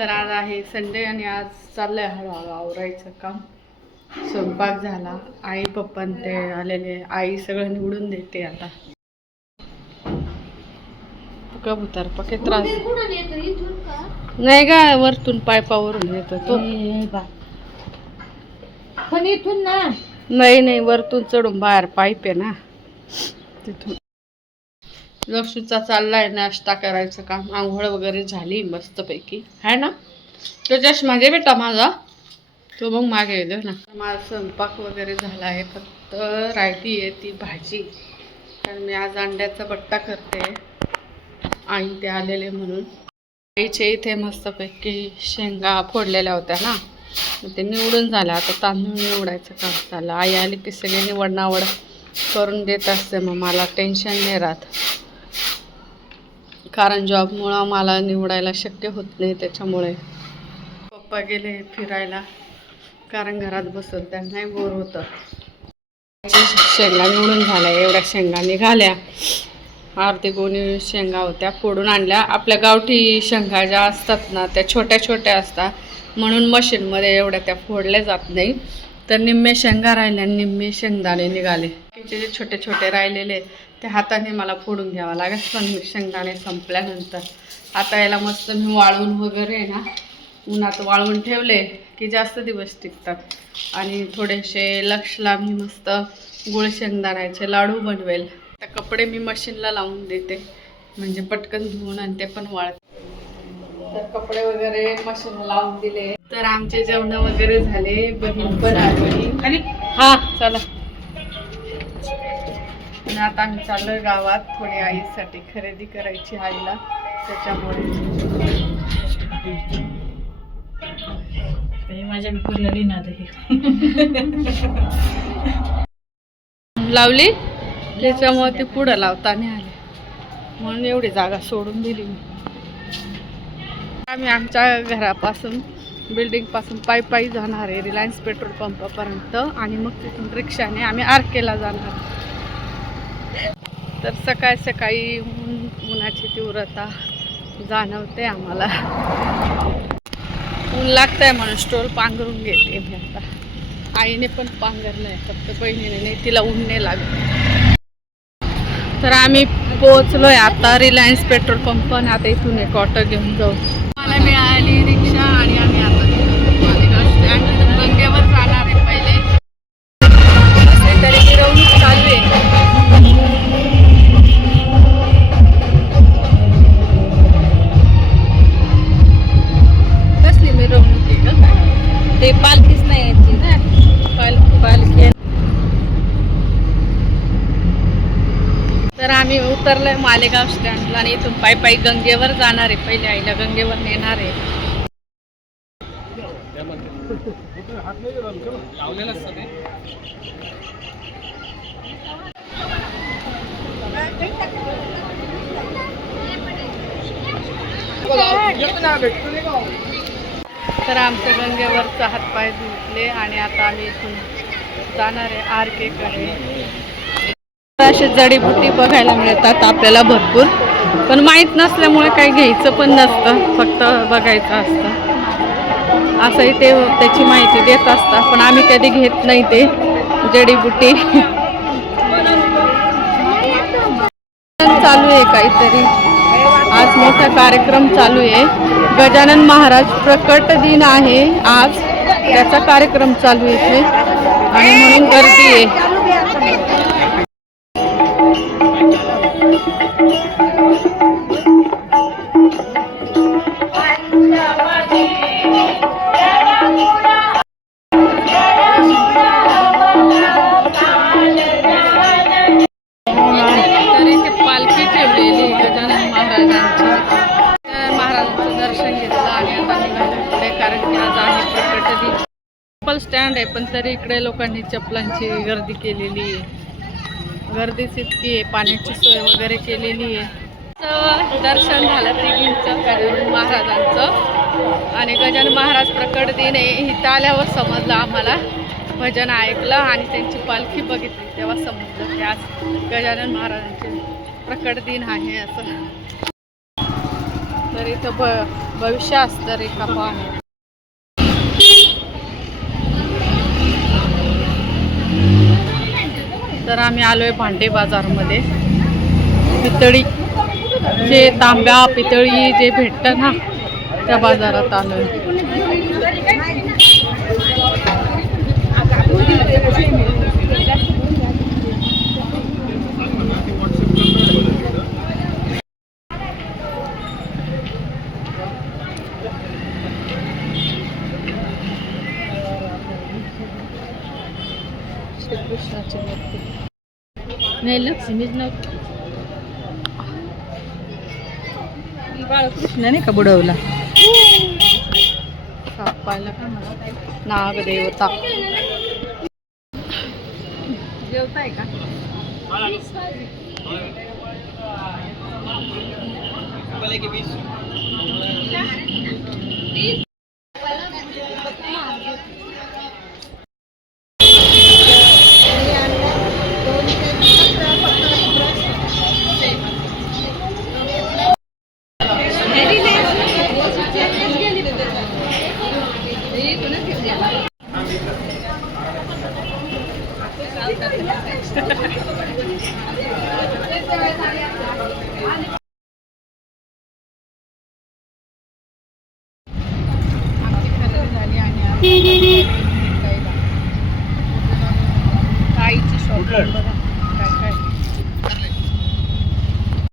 तर आज आहे संडे आणि आज चाललंय हळूहळू आवरायचं काम. स्वयंपाक झाला, आई पप्पा ते आलेले, आई सगळं निवडून देते आता. कबूतर पके त्रास नाही का, वरतून पायपावरून येतो तो. पण इथून ना नाही वरतून चढून बाहेर पाईप आहे ना तिथून. लक्षूचा चाललाय नाश्ता करायचं काम. आंघोळ वगैरे झाली मस्तपैकी आहे ना. तो चष्मा दे बेटा माझा, तो मग मागे येतो ना. माझा स्वयंपाक वगैरे झाला आहे, फक्त राहिली आहे ती भाजी. कारण मी आज अंड्याचा बट्टा करते, आई ते आलेले म्हणून. आईचे इथे मस्तपैकी शेंगा फोडलेल्या होत्या ना, ते निवडून झालं. आता तांदूळ निवडायचं काम चाललं. आई आली की सगळे निवड करून देत असते, मग मला टेन्शन नाही राहत. कारण जॉबमुळं मला निवडायला शक्य होत नाही, त्याच्यामुळे. पप्पा गेले फिरायला, कारण घरात बसून त्यांनाही बोर होतं. शेंगा निवडून झाल्या, एवढ्या शेंगा निघाल्या. अर्धी गोणी शेंगा होत्या, फोडून आणल्या. आपल्या गावठी शेंगा ज्या असतात ना, त्या छोट्या छोट्या असतात, म्हणून मशीनमध्ये एवढ्या त्या फोडल्या जात नाही. तर निम्मे शेंगा राहिल्या, निम्मे शेंगदाणे निघाले. जे छोटे छोटे राहिलेले ते हाताने मला फोडून घ्यावं लागेल. पण शेंगदाणे संपल्यानंतर आता याला मस्त मी वाळवून वगैरे ना उन्हात वाळवून ठेवले की जास्त दिवस टिकतात. आणि थोडेसे लक्षला मी मस्त गुळ शेंगदाण्याचे लाडू बनवेल. तर कपडे मी मशीनला लावून देते, म्हणजे पटकन धुवून आणि ते पण वाळते. तर कपडे वगैरे मशीनला लावून दिले. तर आमचे जेवण वगैरे झाले, बहीण पण आली. हा चला. आणि आता आम्ही चाललोय गावात, थोडी आईसाठी खरेदी करायची आईला, त्याच्यामुळे. माझ्या पुरली ना लावली, त्याच्यामुळे ती पुढं लावताना आले, म्हणून एवढी जागा सोडून दिली मी. आम्ही आमच्या घरापासून बिल्डिंगपासून पायी जाणार आहे रिलायन्स पेट्रोल पंपापर्यंत, आणि मग तिथून रिक्षाने आम्ही आरकेला जाणार. तर सकाळी सकाळी उन्हाची तीव्रता जाणवते आम्हाला. ऊन लागतंय म्हणून स्टोल पांघरून घेते मी आता. आईने पण पांघरलंय, फक्त बहिणीने नाही, तिला ऊन नाही लागत. तर आम्ही पोहोचलोय आता रिलायन्स पेट्रोल पंप. आता इथून एक ऑटो घेऊन जाऊ. मला मिळाली रिक्षा आणि आम्ही आता मालेगाव स्टँड गंगेवर जाणार आहे. पहिले तरी मिरवणूक चालू आहे. कसली मिरवणूक आहे का? ते पालखीच नाही यायची ना, पालखी. तर आम्ही उतरलोय मालेगाव स्टँडला आणि इथून पायी गंगेवर जाणार आहे. पहिले आईला गंगेवर नेणार आहे. तर आमच्या गंगेवरचा हातपाय धुतले आणि आता आम्ही इथून जाणार आहे आरकेकडे. असे जडीबुटी बघायला मिळतात आपल्याला भरपूर, पण माहीत नसल्यामुळे काही घ्यायचं पण नसतं, फक्त बघायचं असतं. असंही ते त्याची माहिती देत असतात, पण आम्ही कधी घेत नाही ते जडीबुटी. चालू आहे काहीतरी, आज मोठा कार्यक्रम चालू आहे. गजानन महाराज प्रकट दिन आहे आज, त्याचा कार्यक्रम चालू आहे इथे, आणि म्हणून गर्दी आहे. पालखी ठेवलेली गजानन महाराजांची. गजानन महाराजांचं दर्शन घेतलं आणि आता निघालो पुढे, कारण की आज आहे प्रकट दिन. चप्पल स्टँड आहे, पण तरी इकडे लोकांनी चप्पलांची गर्दी केलेली आहे. गर्दीच इतकी आहे, पाण्याची सोय वगैरे केलेली आहे. दर्शन झालं तिघींचं गजानन महाराजांचं. आणि गजानन महाराज प्रकट दिन आहे इथं आल्यावर समजलं आम्हाला. भजन ऐकलं आणि त्यांची पालखी बघितली तेव्हा समजलं की आज गजानन महाराजांचे प्रकट दिन आहे असं. तर इथं भविष्य असतं रेखा पाहणे. तर आम्ही आलोय भांडे बाजारमध्ये. पितळी जे तांब्या पितळी जे भेटतं ना त्या बाजारात आलोय. श्रीकृष्णाची मूर्ती. नाही लक्ष्मीच नव्हती. बाळकृष्ण नाही का बुडवला. पाहिलं का नागदेवता. जेवताय का?